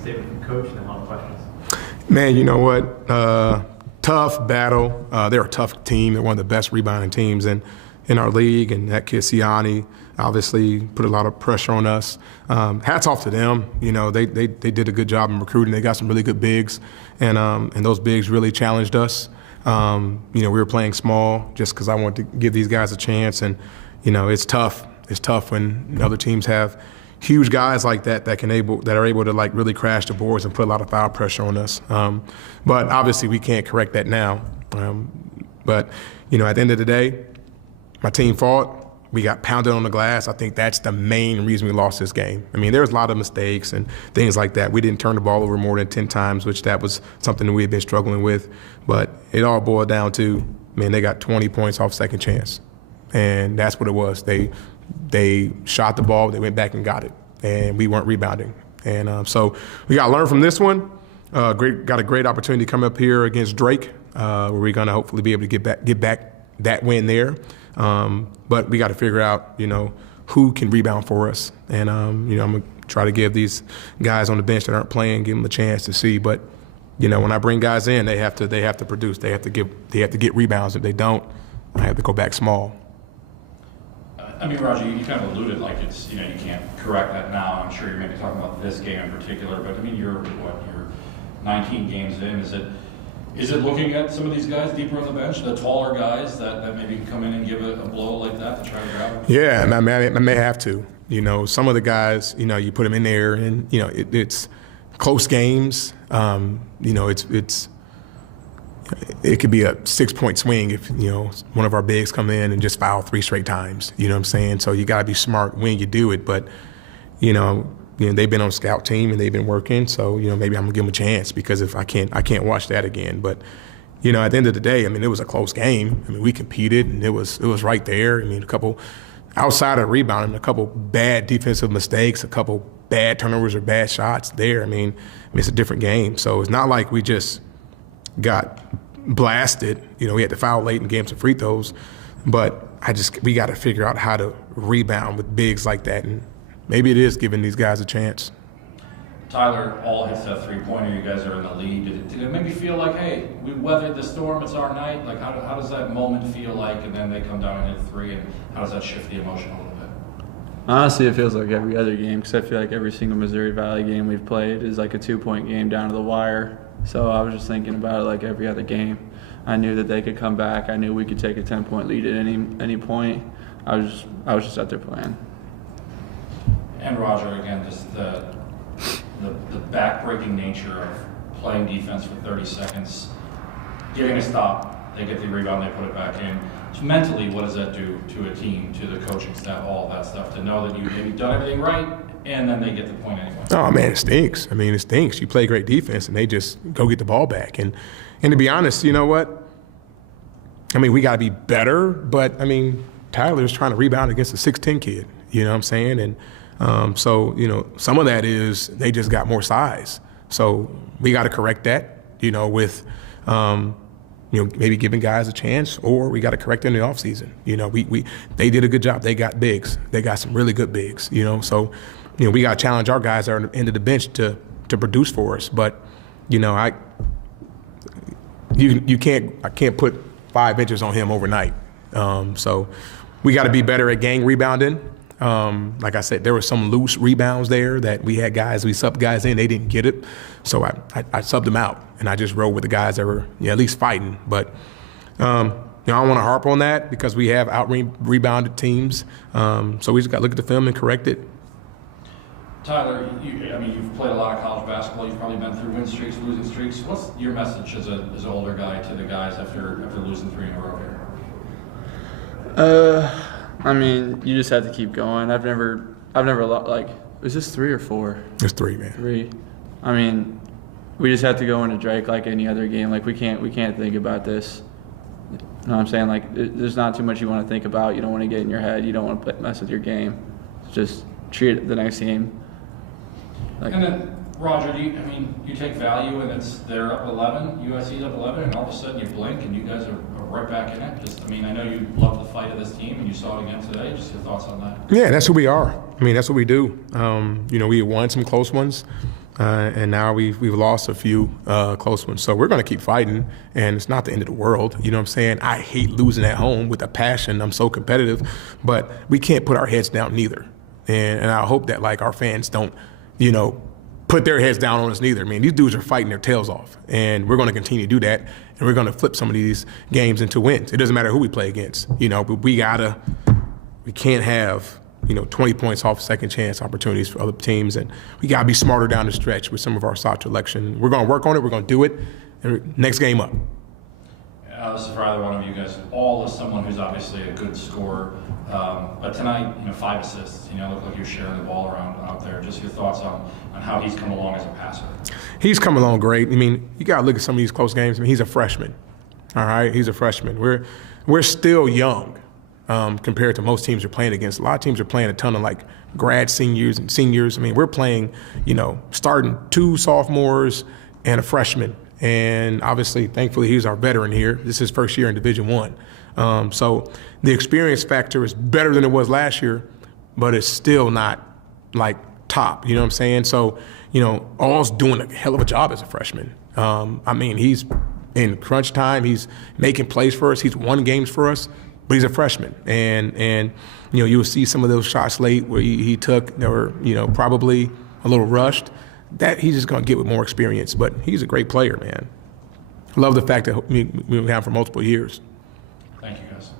statement from Coach, and then a lot of questions. Man, you know what? Tough battle. They're a tough team. They're one of the best rebounding teams in our league, and that kid Siani obviously put a lot of pressure on us. Hats off to them. You know, they did a good job in recruiting. They got some really good bigs, and those bigs really challenged us. You know, we were playing small just because I wanted to give these guys a chance, and you know, it's tough. It's tough when other teams have huge guys like that that are able to like really crash the boards and put a lot of foul pressure on us. But obviously we can't correct that now. But you know, at the end of the day, my team fought. We got pounded on the glass. I think that's the main reason we lost this game. I mean, there's a lot of mistakes and things like that. We didn't turn the ball over more than 10 times, which that was something that we had been struggling with. But it all boiled down to, man, they got 20 points off second chance. And that's what it was. They shot the ball, they went back and got it, and we weren't rebounding. And so we got to learn from this one. Got a great opportunity coming up here against Drake, where we're going to hopefully be able to get back that win there. But we got to figure out, you know, who can rebound for us. And, you know, I'm going to try to give these guys on the bench that aren't playing, give them a chance to see. But, you know, when I bring guys in, they have to produce. They have to get rebounds. If they don't, I have to go back small. I mean, Roger, you kind of alluded like it's, you know, you can't correct that now. I'm sure you're maybe talking about this game in particular, but I mean, you're 19 games in. Is it looking at some of these guys deeper on the bench, the taller guys that maybe can come in and give a blow like that to try to grab them? Yeah, and I may have to. You know, some of the guys, you know, you put them in there, and you know, it's close games. You know, it could be a 6-point swing if, you know, one of our bigs come in and just foul 3 straight times. You know what I'm saying? So you got to be smart when you do it. But, you know, they've been on scout team and they've been working. So, you know, maybe I'm gonna give them a chance, because if I can't watch that again. But, you know, at the end of the day, I mean, it was a close game. I mean, we competed and it was right there. I mean, a couple outside of rebounding, a couple bad defensive mistakes, a couple bad turnovers or bad shots there. I mean, it's a different game. So it's not like we just got blasted. You know, we had to foul late and gave some free throws, but we got to figure out how to rebound with bigs like that, and maybe it is giving these guys a chance. Tyler all hits that 3-pointer. You guys are in the lead. Did it make you feel like, hey, we weathered the storm, it's our night? Like, how does that moment feel like? And then they come down and hit 3, and how does that shift the emotion a little bit? Honestly, it feels like every other game, because I feel like every single Missouri Valley game we've played is like a 2-point game down to the wire. So I was just thinking about it like every other game. I knew that they could come back. I knew we could take a 10-point lead at any point. I was just out there playing. And Roger, again, just the back-breaking nature of playing defense for 30 seconds, getting a stop, they get the rebound, they put it back in. So mentally, what does that do to a team, to the coaching staff, all of that stuff, to know that you've maybe done everything right, and then they get the point anyway? Oh, man, it stinks. I mean, it stinks. You play great defense, and they just go get the ball back. And to be honest, you know what? I mean, we got to be better, but, I mean, Tyler's trying to rebound against a 6'10" kid. You know what I'm saying? And so, you know, some of that is they just got more size. So we got to correct that, you know, with, you know, maybe giving guys a chance, or we got to correct it in the offseason. You know, they did a good job. They got bigs. They got some really good bigs, you know. So, you know, we got to challenge our guys that are at the end of the bench to produce for us. But, you know, I can't put 5 inches on him overnight. So we got to be better at gang rebounding. Like I said, there were some loose rebounds there that we subbed guys in, they didn't get it. So I subbed them out, and I just rode with the guys that were at least fighting. But you know, I don't want to harp on that because we have out-rebounded teams. So we just got to look at the film and correct it. Tyler, you've played a lot of college basketball. You've probably been through win streaks, losing streaks. What's your message as an older guy to the guys after losing 3 in a row here? I mean, you just have to keep going. I've never like, is this 3 or 4? It's 3, man. 3. I mean, we just have to go into Drake like any other game. Like we can't think about this. You know what I'm saying? Like there's not too much you want to think about. You don't want to get in your head. You don't want to mess with your game. Just treat it the next game. Like, and then Roger, you take value and they're up 11, UIC's up 11, and all of a sudden you blink and you guys are right back in it. I know you love the fight of this team and you saw it again today. Just your thoughts on that? Yeah, that's who we are. I mean, that's what we do. You know, we won some close ones. And now we've lost a few close ones. So we're going to keep fighting, and it's not the end of the world. You know what I'm saying? I hate losing at home with a passion. I'm so competitive, but we can't put our heads down neither. And I hope that like our fans don't, put their heads down on us neither. I mean, these dudes are fighting their tails off, and we're going to continue to do that, and we're going to flip some of these games into wins. It doesn't matter who we play against, but we can't have 20 points off second chance opportunities for other teams, and we got to be smarter down the stretch with some of our shot selection. We're going to work on it. We're going to do it. And next game up. This is for either one of you guys. All is someone who's obviously a good scorer, but tonight, 5 assists. Look like you're sharing the ball around out there. Just your thoughts on how he's come along as a passer. He's come along great. I mean, you got to look at some of these close games. I mean, he's a freshman. All right, he's a freshman. We're still young. Compared to most teams we're playing against. A lot of teams are playing a ton of like grad seniors and seniors. I mean, we're playing, starting 2 sophomores and a freshman. And obviously, thankfully, he's our veteran here. This is his first year in Division I. So the experience factor is better than it was last year, but it's still not like top, you know what I'm saying? So, All's doing a hell of a job as a freshman. I mean, he's in crunch time. He's making plays for us. He's won games for us. But he's a freshman, and you'll see some of those shots late where he took that were probably a little rushed. That he's just going to get with more experience. But he's a great player, man. I love the fact that we've had him for multiple years. Thank you, guys.